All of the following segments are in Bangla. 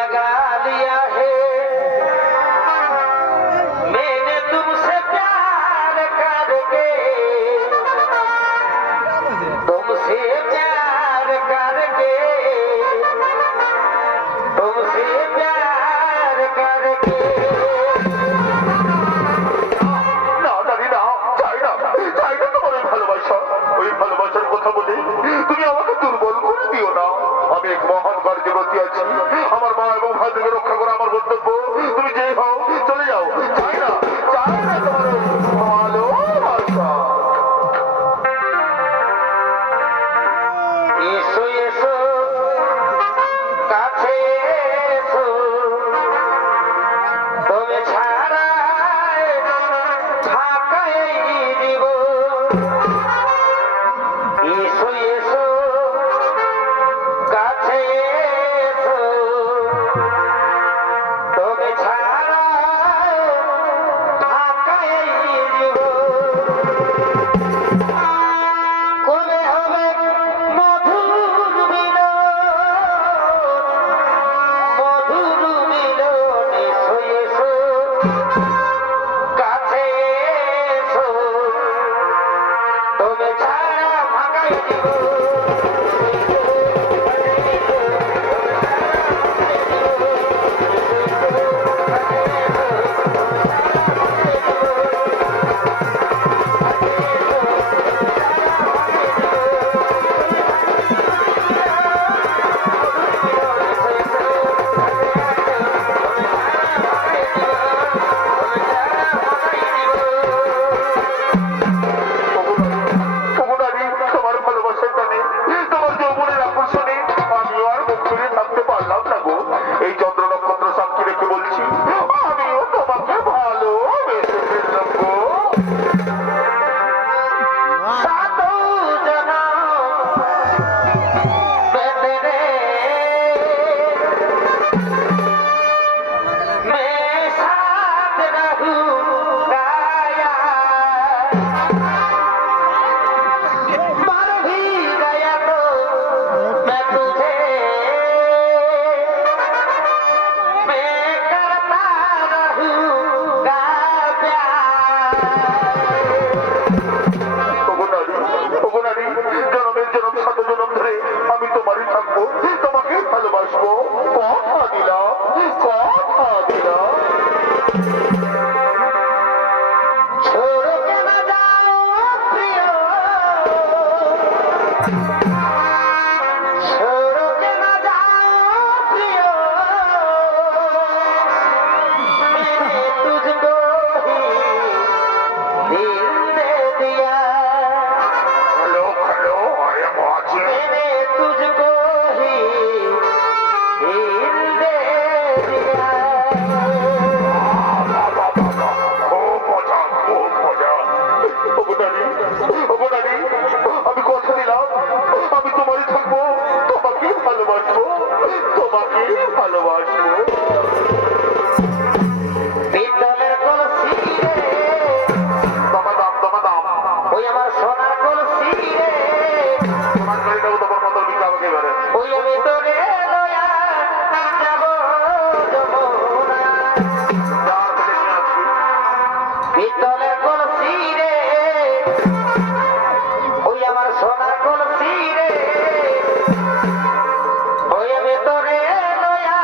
लगा लिया है मैंने तुमसे प्यार करके तुमसे प्यार करके तुमसे प्यार करके না জানি না চাই না তোমার ওই ভালোবাসা ওই ভালোবাসার কথা বলে তুমি আমাকে দুর্বল করে দিও না আমি এক মহান কার্যে ব্রতী আছি আমার মা এবং ভাইকে রক্ষা করা আমার কর্তব্য তুমি যে হও চলে যাও চাই না তোমার ওই ভালোবাসা এসো এসো কাছে এসো তুমি ছাড়া ঢাকাই দিব এসো এসো কাছে এসো তুমি ছাড়া ঢাকাই দিব কবে হবে মধুর মিলন এসো এসো কাছে এসো তুমি ছাড়া ভাগাই দিব তোমার ভালোবাসার টানে তোমার যৌবনের আকর্ষণে আমিও আর মুখ ফিরে থাকতে পারলাম না গো এই চন্দ্র নক্ষত্র সাক্ষী রেখে বলছি আমিও তোমাকে ভালোবেসে ফেললাম গো सातो जन्म मैं तेरे मैं साथ रहूंगा यार मर भी गया तो मैं तुझे मैं करता रहूंगा प्यार ওগোনারি জনমের জনম শত জনম ধরে আমি তোমারই থাকবো তোমাকে ভালোবাসবো কথা দিলাম छोड़ के न जाओ प्रिय छोड़ के न जाओ प्रिय मैंने तुझको ही दिल दे दिया হ্যালো আরে মাঝে मैंने तुझको ही दिल दे दिया ওগোনারি আমি কথা দিলাম আমি তোমারই থাকবো তোমাকে ভালোবাসবো বিদ্যালয়ের কলসি রে তোমার দাম ওই আমার সোনার কলসি রে তোমার গাড়িটাও তোমার মতো বিকা আমাকে এবারে ওই আমি তোরে লয়া যাব যমুনা যাওয়ার থেকে নিয়ে আসছি বিদ্যালয়ের কলসি রে ওই আমার সোনার কলসি রে ওই আমি তোরে লয়া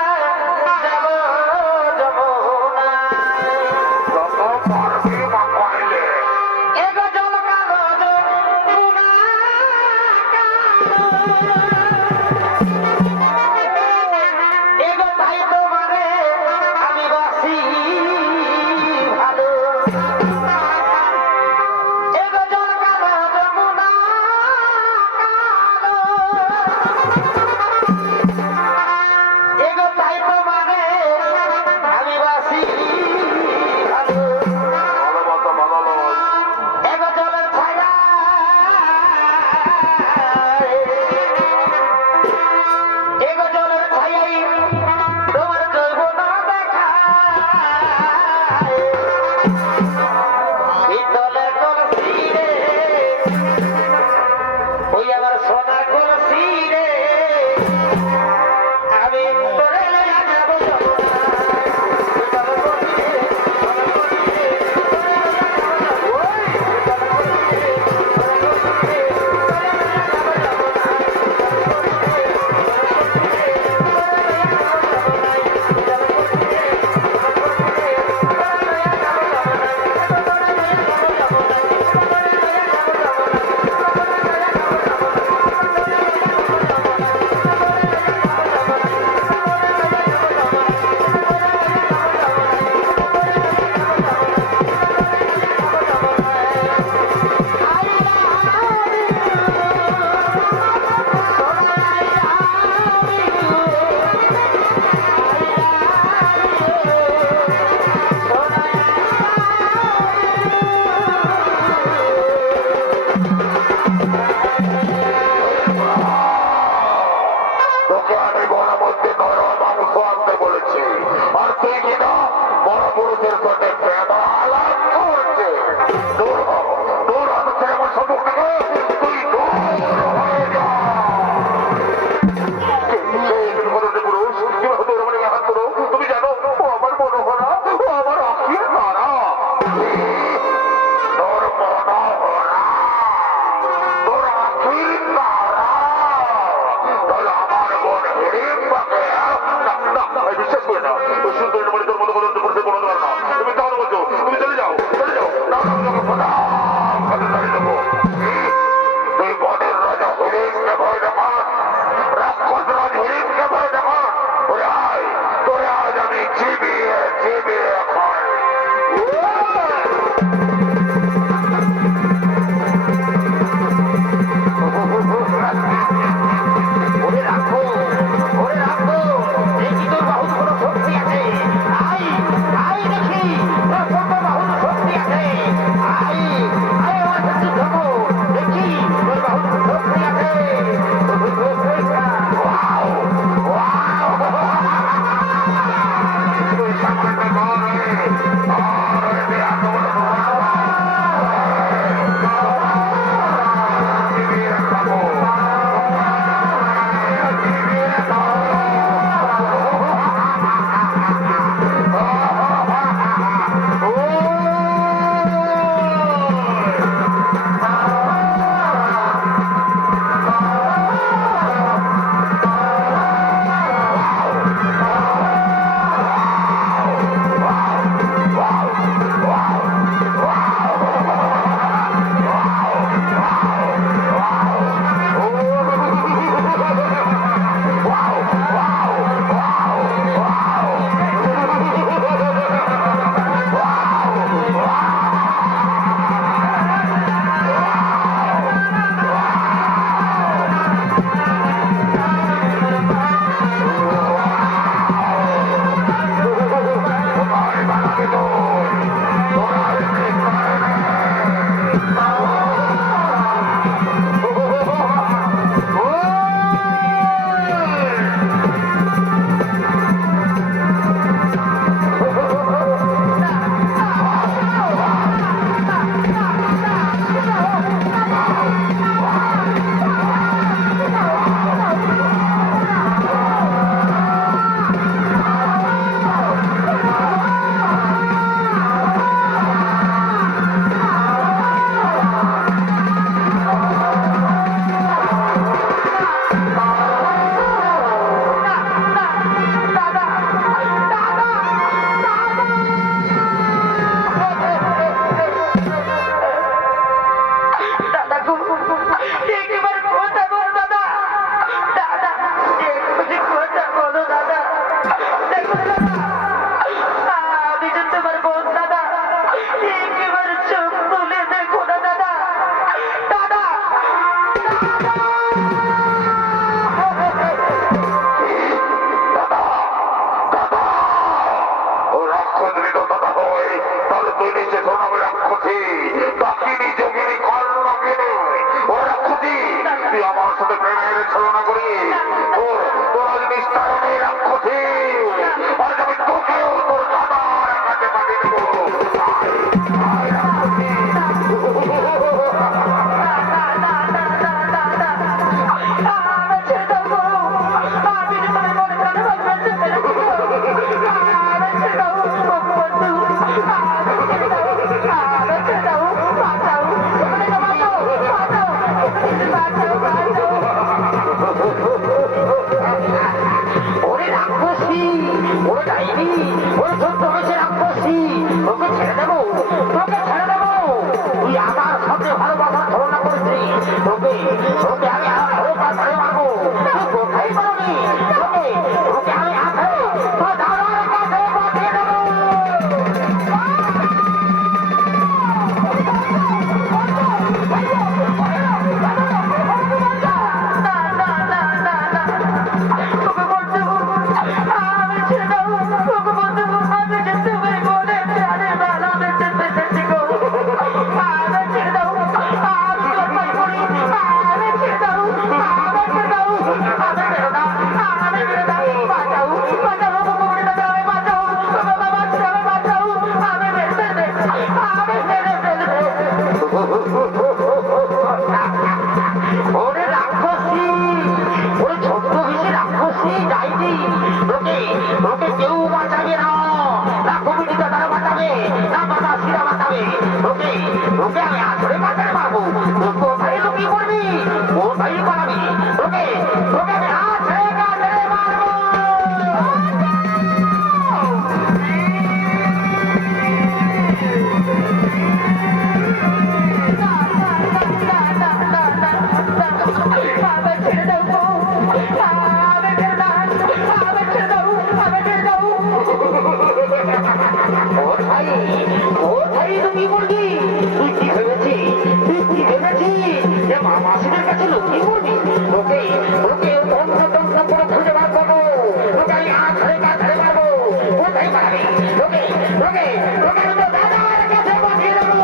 না ওই সুন্দরী বাড়ি তোর মতো পর্যন্ত করতে কোনো দরকার না তুমি তাহলে বলছো তুমি চলে যাও না আমি তোকে কথা দাঁড়িয়ে দেবো তুই বনের রাজা হরিণকে ভয় দেখা রাক্ষস রাজ হরিণকে ভয় দেখা ওরে আয় তোরে আজ আমি চিবিয়ে খাই ওরে রাখো দেখি তোর বহুত বড় শক্তি আছে আই দেখি তোর কত বহুত শক্তি আছে আই আমার সাথে থাকো দেখি তোর বহুত শক্তি আছে তুই সামান্য তোকে তোকে আমি তো দাদার কাছে পাঠিয়ে দেবো।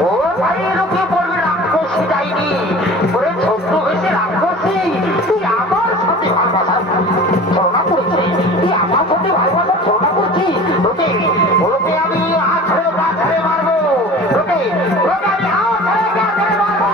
ও ভাই লোকে পড়বে রাক্ষসী যায়নি ওরে ছোট্ট বেশি রাক্ষসী তুই আমার সাথে ভালোবাসা ছলনা করছিস তুই আমার সাথে ভালোবাসা ছলনা করছিস তোকে ওকে আমি আছড়ে পাছড়ে মারবো তোকে তোকে আমি আছড়ে পাছড়ে মারবো।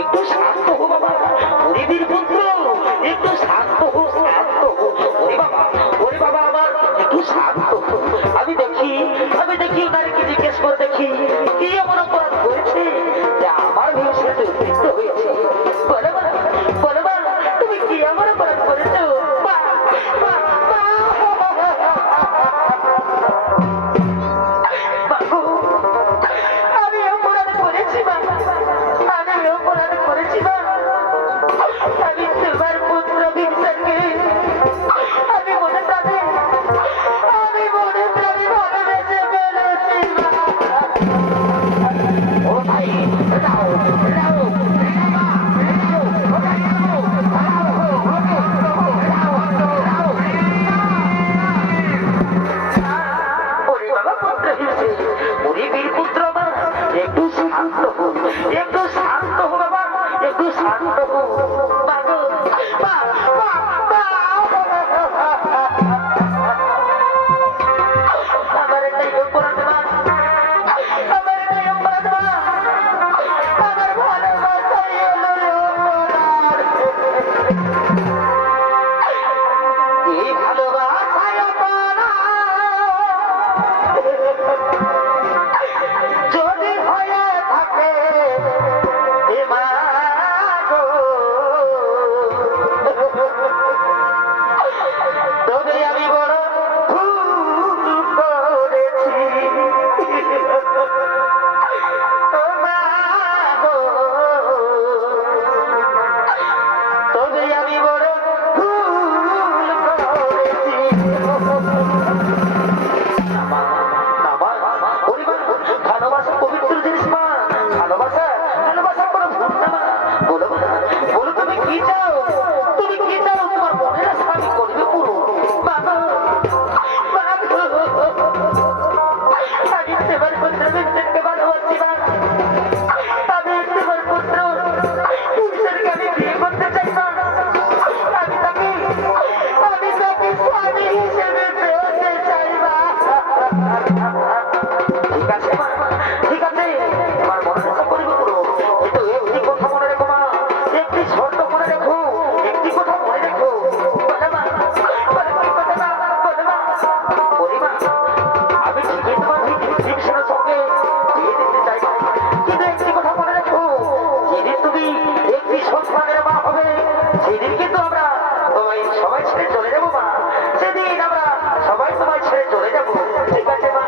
একটু শান্ত হো বাবা গরিবের পুত্র একটু শান্ত হো শান্ত হো ওরে বাবা আমার একটু শান্ত হো। আমি দেখি তাদেরকে জিজ্ঞেস করে দেখি কি এমন অপরাধ করেছে যে আমার ভীষণ উত্তেজিত হয়েছে। বলো বলো বলো তুমি কি এমন অপরাধ করেছো? আমি অপরাধ করেছি আমি তোমার পুত্র ভীষণকে আমি মনে প্রাণে ভালোবেসে ফেলেছি। ও ভাই দাও দাও একটু শান্ত হো বাবা একটু শান্ত হো। আমার এটাই অপরাধ আমার এটাই অপরাধ আমার ভালোবাসাই হলো অপরাধ। এই ভালোবাসায় অপরাধ যদি হয়ে থাকে তবে আমি বড় ভুল করেছি তবে আমি বড় ভুল করেছি। ভালোবাসা পবিত্র জিনিস মা ভালোবাসা কোনো ভুল না মা। বলো বলো তুমি কি চাও তোমার মনের আশা আমি করবে পুরো। বাবা আমি তোমার পুত্র বিশ্বকে ভালোবাসি মা। আমি তোমার পুত্র বিশ্বকে আমি বিয়ে করতে চাই মা। আমি তাকে স্বামী হিসেবে পেতে চাই মা। ঠিক আছে মা ঠিক আছে তোমার মনের আশা করবে পুরো। কিন্তু একটি কথা মনে রেখো মা একটি শর্ত মনে রেখো একটি কথা মনে রেখো। আমি ঠিকই তোমার ভীষণের সঙ্গে বিয়ে দিতে চাই কিন্তু একটি কথা মনে রেখো যেদিন তুমি একটি সন্তানের মা হবে সেদিন কিন্তু আমরা তোমায় সবাই ছেড়ে চলে যাবো মা। সেদিন আমরা সবাই তোমায় ছেড়ে চলে যাবো। ঠিক আছে মা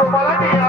পুষ্পমালা নিয়ে